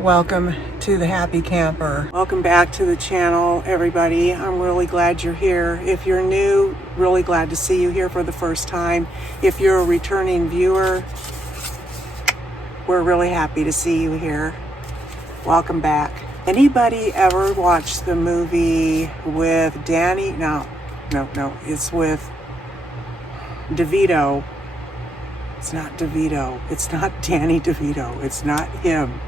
Welcome to the Happy Camper. Welcome back to the channel, everybody. I'm really glad you're here. If you're new, really glad to see you here for the first time. If you're a returning viewer, we're really happy to see you here. Welcome back. Anybody ever watched the movie with Danny? No, it's with DeVito. It's not DeVito. It's not Danny DeVito. It's not him.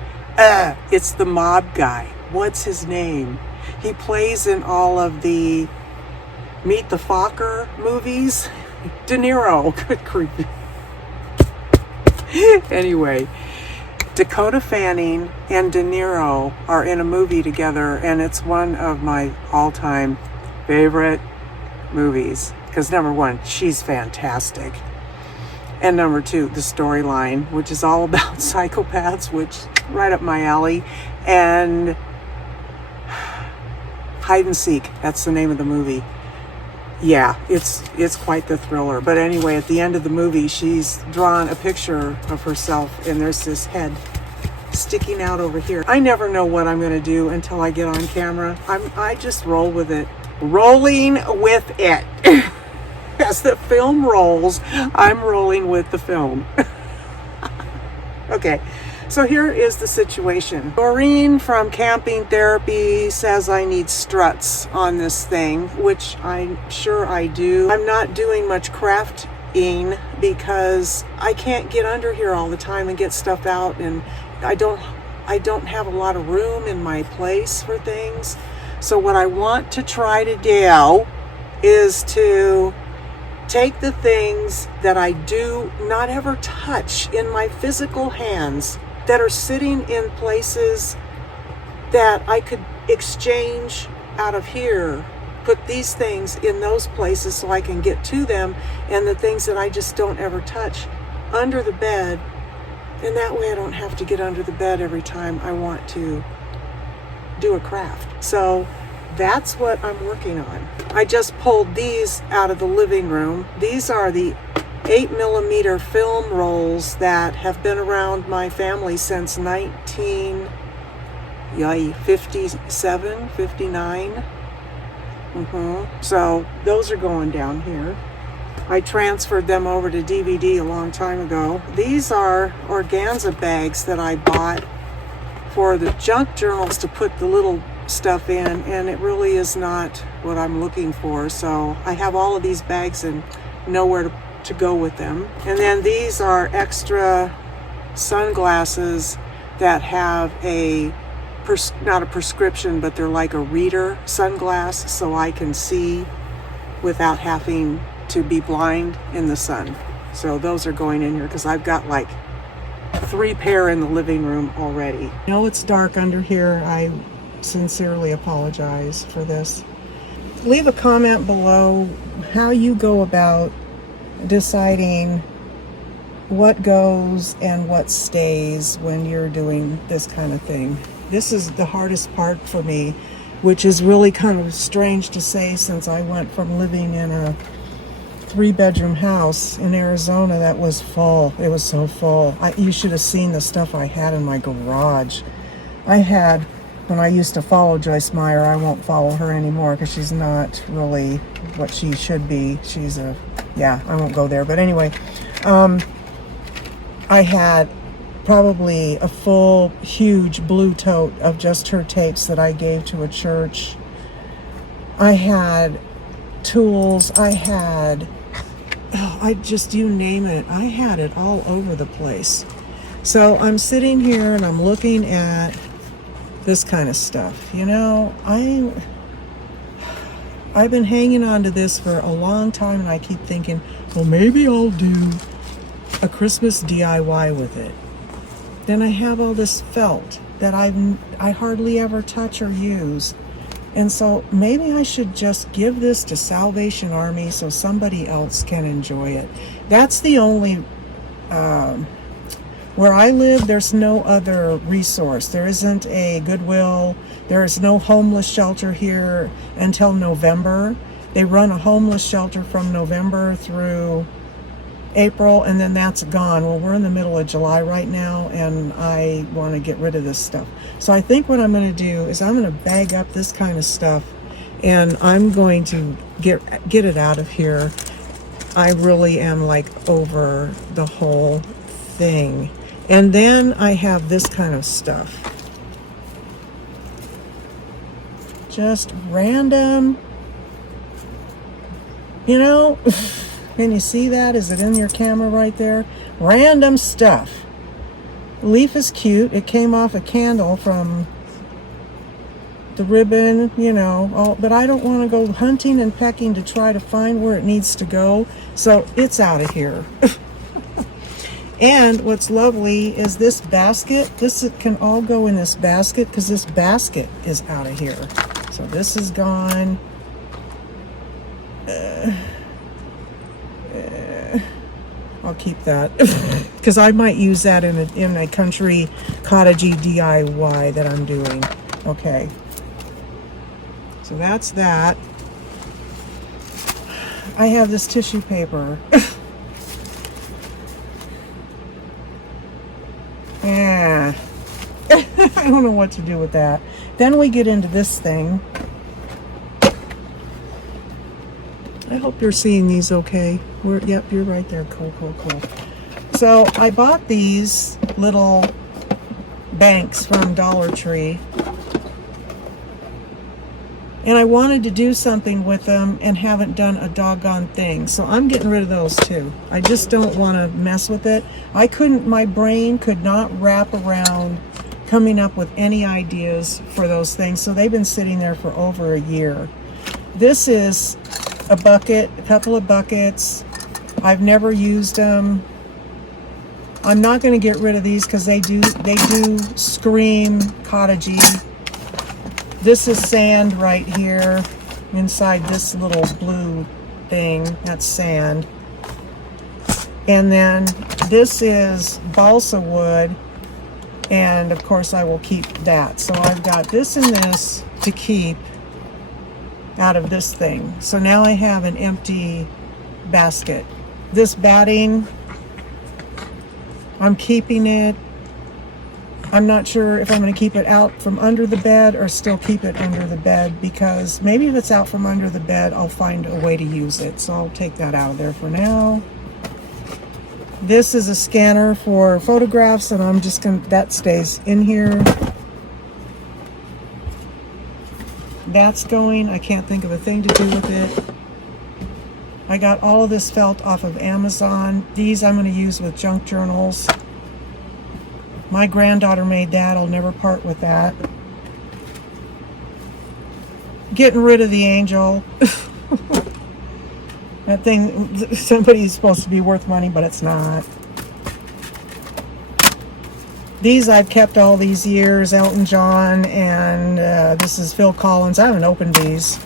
It's the mob guy. What's his name? He plays in all of the Meet the Focker movies. De Niro. Good grief. Anyway, Dakota Fanning and De Niro are in a movie together, and it's one of my all-time favorite movies. Because number one, she's fantastic. And number two, the storyline, which is all about psychopaths, which right up my alley. And Hide and Seek, that's the name of the movie. Yeah, it's quite the thriller. But anyway, at the end of the movie, she's drawn a picture of herself, and there's this head sticking out over here. I never know what I'm going to do until I get on camera. I just roll with it. Rolling with it. As the film rolls, I'm rolling with the film. Okay, so here is the situation. Doreen from Camping Therapy says I need struts on this thing, which I'm sure I do. I'm not doing much crafting because I can't get under here all the time and get stuff out, and I don't have a lot of room in my place for things. So what I want to try to do is to take the things that I do not ever touch in my physical hands that are sitting in places that I could exchange out of here, put these things in those places so I can get to them, and the things that I just don't ever touch under the bed, and that way I don't have to get under the bed every time I want to do a craft. So that's what I'm working on. I just pulled these out of the living room. These are the 8mm film rolls that have been around my family since 1957, 59. So those are going down here. I transferred them over to DVD a long time ago. These are organza bags that I bought for the junk journals to put the little stuff in, and it really is not what I'm looking for. So I have all of these bags and nowhere to go with them. And then these are extra sunglasses that have not a prescription, but they're like a reader sunglass, so I can see without having to be blind in the sun. So those are going in here because I've got like 3 pair in the living room already. I know it's dark under here. I sincerely apologize for this. Leave a comment below how you go about deciding what goes and what stays when you're doing this kind of thing. This is the hardest part for me, which is really kind of strange to say since I went from living in a 3-bedroom house in Arizona that was full. It was so full. You should have seen the stuff I had in my garage. When I used to follow Joyce Meyer, I won't follow her anymore because she's not really what she should be. I won't go there. But anyway, I had probably a full, huge blue tote of just her tapes that I gave to a church. I had tools. You name it. I had it all over the place. So I'm sitting here and I'm looking at this kind of stuff. You know, I've been hanging on to this for a long time, and I keep thinking, well, maybe I'll do a Christmas DIY with it. Then I have all this felt that I hardly ever touch or use. And so maybe I should just give this to Salvation Army so somebody else can enjoy it. That's the only where I live, there's no other resource. There isn't a Goodwill. There is no homeless shelter here until November. They run a homeless shelter from November through April, and then that's gone. Well, we're in the middle of July right now, and I want to get rid of this stuff. So I think what I'm going to do is I'm going to bag up this kind of stuff, and I'm going to get it out of here. I really am like over the whole thing. And then I have this kind of stuff. Just random, you know, can you see that? Is it in your camera right there? Random stuff. Leaf is cute. It came off a candle from the ribbon, you know, but I don't want to go hunting and pecking to try to find where it needs to go. So it's out of here. And what's lovely is this basket. This can all go in this basket because this basket is out of here. So this is gone. I'll keep that because I might use that in a country cottagey DIY that I'm doing. Okay. So that's that. I have this tissue paper. Yeah. I don't know what to do with that. Then we get into this thing. I hope you're seeing these okay. Yep, you're right there. Cool, cool, cool. So I bought these little banks from Dollar Tree. And I wanted to do something with them and haven't done a doggone thing. So I'm getting rid of those too. I just don't want to mess with it. My brain could not wrap around coming up with any ideas for those things. So they've been sitting there for over a year. This is a bucket, a couple of buckets. I've never used them. I'm not going to get rid of these because they do scream cottagey. This is sand right here inside this little blue thing. That's sand. And then this is balsa wood. And of course I will keep that. So I've got this and this to keep out of this thing. So now I have an empty basket. This batting, I'm keeping it. I'm not sure if I'm going to keep it out from under the bed or still keep it under the bed, because maybe if it's out from under the bed, I'll find a way to use it. So I'll take that out of there for now. This is a scanner for photographs, and I'm just going to, that stays in here. That's going. I can't think of a thing to do with it. I got all of this felt off of Amazon. These I'm going to use with junk journals. My granddaughter made that. I'll never part with that. Getting rid of the angel. That thing, somebody's supposed to be worth money, but it's not. These I've kept all these years. Elton John, and this is Phil Collins. I haven't opened these,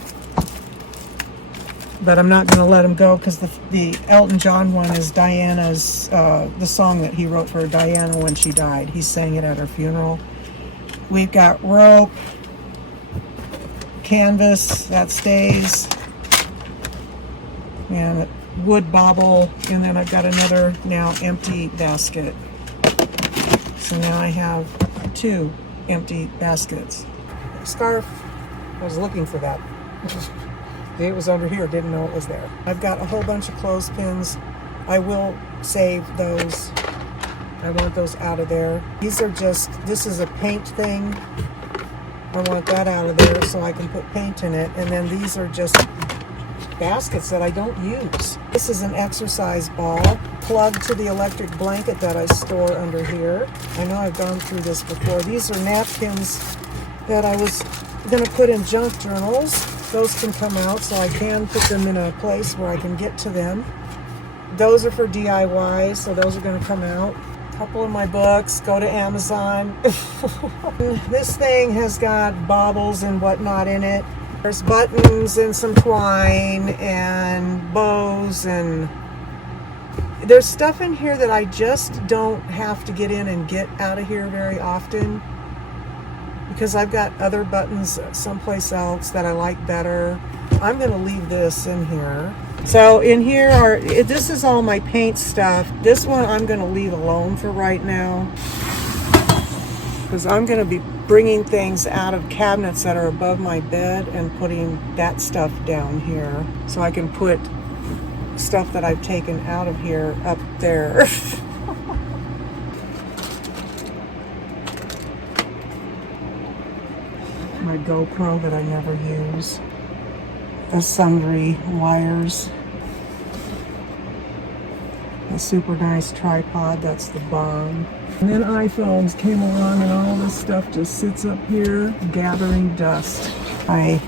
but I'm not going to let them go because the Elton John one is Diana's, the song that he wrote for Diana when she died. He sang it at her funeral. We've got rope, canvas, that stays, and wood bobble, and then I've got another now empty basket. So now I have 2 empty baskets. Scarf, I was looking for that. It was under here, didn't know it was there. I've got a whole bunch of clothespins. I will save those. I want those out of there. These are just, this is a paint thing. I want that out of there so I can put paint in it. And then these are just baskets that I don't use. This is an exercise ball plugged to the electric blanket that I store under here. I know I've gone through this before. These are napkins that I was going to put in junk journals. Those can come out, so I can put them in a place where I can get to them. Those are for DIY, so those are going to come out. A couple of my books go to Amazon. This thing has got baubles and whatnot in it. There's buttons and some twine and bows, and there's stuff in here that I just don't have to get in and get out of here very often, because I've got other buttons someplace else that I like better. I'm going to leave this in here. So in here are, this is all my paint stuff. This one I'm going to leave alone for right now, because I'm going to be bringing things out of cabinets that are above my bed and putting that stuff down here, so I can put stuff that I've taken out of here up there. My GoPro that I never use. The sundry wires. A super nice tripod, that's the bomb. And then iPhones came along and all this stuff just sits up here gathering dust. My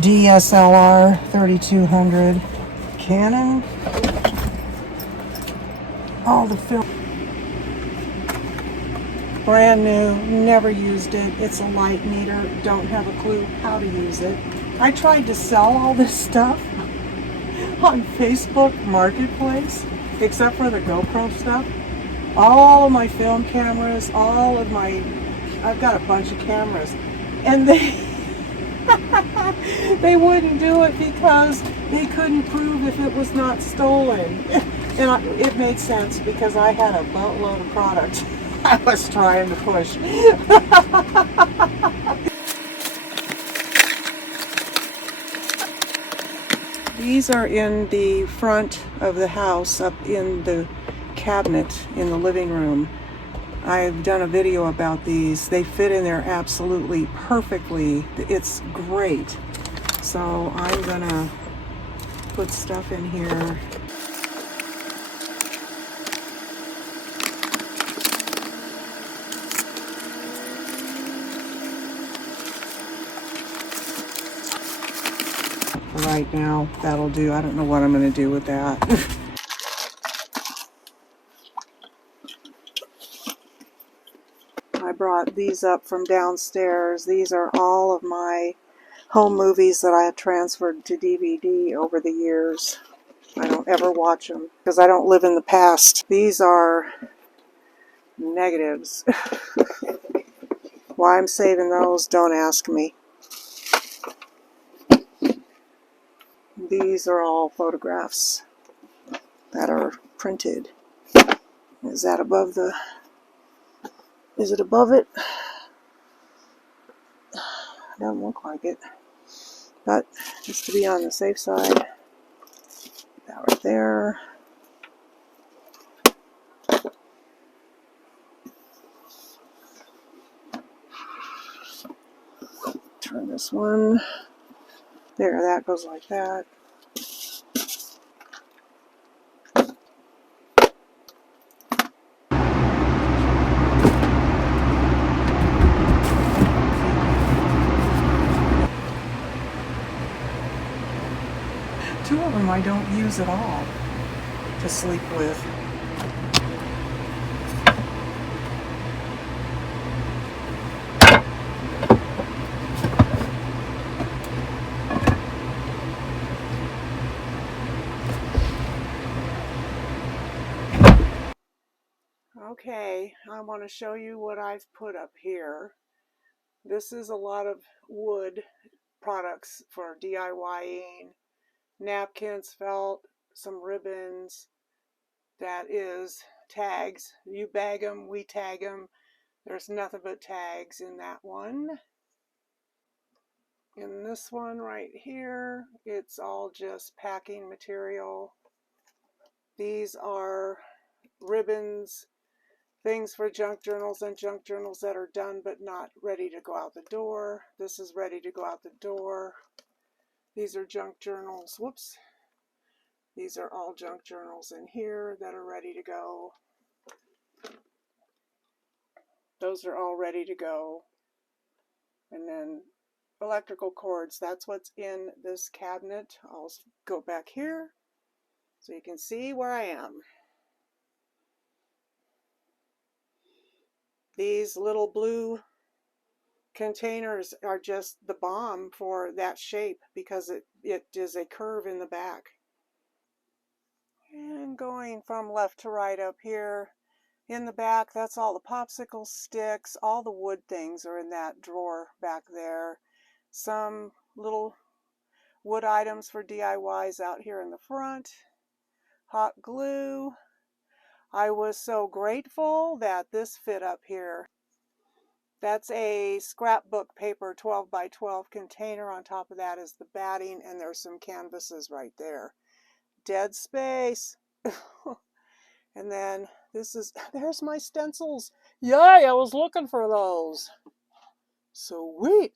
DSLR 3200 Canon. All the film. Brand new, never used it. It's a light meter, don't have a clue how to use it. I tried to sell all this stuff on Facebook Marketplace, except for the GoPro stuff. All of my film cameras, I've got a bunch of cameras, and they wouldn't do it because they couldn't prove if it was not stolen. And it made sense because I had a boatload of product I was trying to push. These are in the front of the house, up in the cabinet in the living room. I've done a video about these. They fit in there absolutely perfectly. It's great. So I'm gonna put stuff in here. Right now, that'll do. I don't know what I'm gonna do with that. I brought these up from downstairs. These are all of my home movies that I have transferred to DVD over the years. I don't ever watch them because I don't live in the past. These are negatives. Why I'm saving those, don't ask me. These are all photographs that are printed. Is that above the... Is it above it? Doesn't look like it. But just to be on the safe side, that right there. Turn this one. There, that goes like that. Two of them I don't use at all to sleep with. Okay, I want to show you what I've put up here. This is a lot of wood products for DIYing. Napkins, felt, some ribbons. That is tags. You bag them, we tag them. There's nothing but tags in that one. In this one right here, it's all just packing material. These are ribbons, things for junk journals and junk journals that are done but not ready to go out the door. This is ready to go out the door. These are junk journals. Whoops. These are all junk journals in here that are ready to go. Those are all ready to go. And then electrical cords, that's what's in this cabinet. I'll go back here so you can see where I am. These little blue containers are just the bomb for that shape because it is a curve in the back. And going from left to right up here in the back, that's all the popsicle sticks. All the wood things are in that drawer back there. Some little wood items for DIYs out here in the front. Hot glue. I was so grateful that this fit up here. That's a scrapbook paper 12 by 12 container. On top of that is the batting, and there's some canvases right there. Dead space. And then there's my stencils. Yay, I was looking for those. Sweet.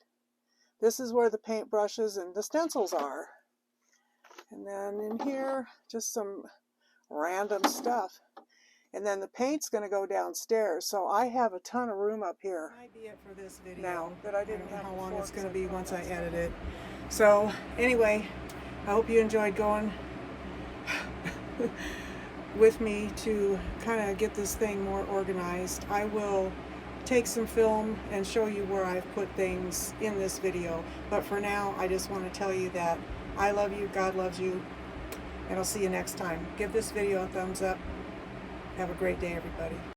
This is where the paint brushes and the stencils are. And then in here, just some random stuff. And then the paint's going to go downstairs, so I have a ton of room up here. That might be it for this video. Now that I didn't know how long it's going to be once I edit it. So anyway, I hope you enjoyed going with me to kind of get this thing more organized. I will take some film and show you where I've put things in this video. But for now, I just want to tell you that I love you, God loves you, and I'll see you next time. Give this video a thumbs up. Have a great day, everybody.